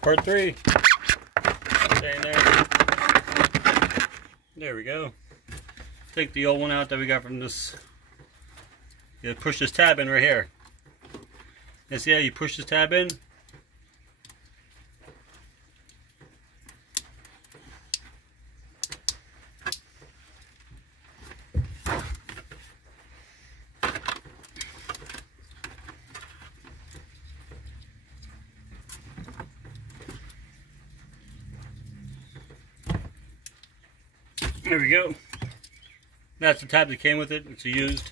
Part 3. Staying there. There we go. Take the old one out that we got from this. You push this tab in right here. And see how you push this tab in? There we go. That's the tab that came with it. It's used.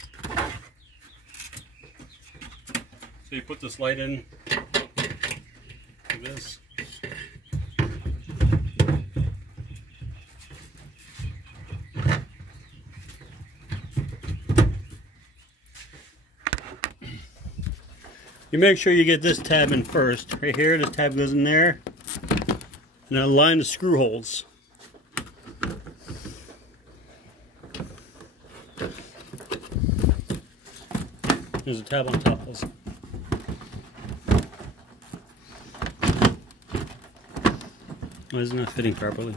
So you put this light in like this. You make sure you get this tab in first. Right here, this tab goes in there. And then align the screw holes. There's a tab on top also. Why is it not fitting properly?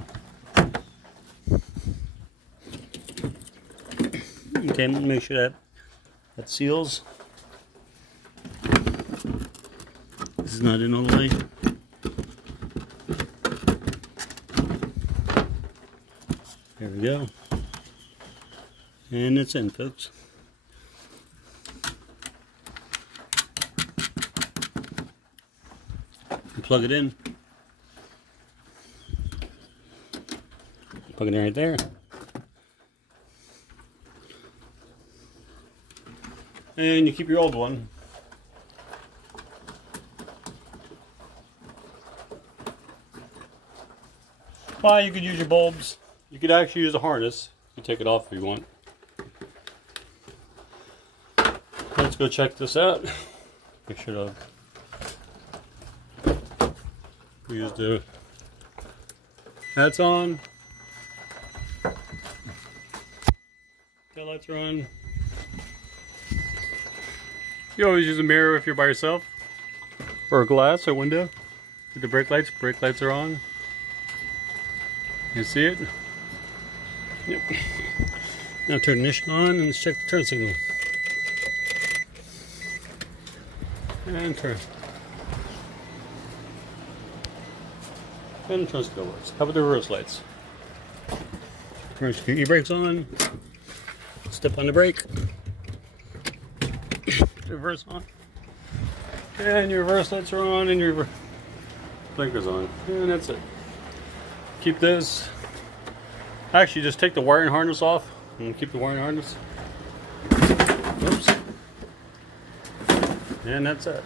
Okay, make sure that seals. This is not in all the way. There we go. And it's in, folks. Plug it in. Plug it in right there. And you keep your old one. Well, you could use your bulbs. You could actually use a harness. You take it off if you want. Let's go check this out. Make sure to use the hats on. Tail lights are on. You always use a mirror if you're by yourself, or a glass or window. With the brake lights are on. You see it? Yep. Now turn the ignition on and let's check the turn signal. And turn. And the turn signal works. How about the reverse lights? Turn your brakes on. Step on the brake. Reverse on. And your reverse lights are on and your blinkers on. And that's it. Keep this. Actually, just take the wiring harness off and keep the wiring harness. Oops. And that's it.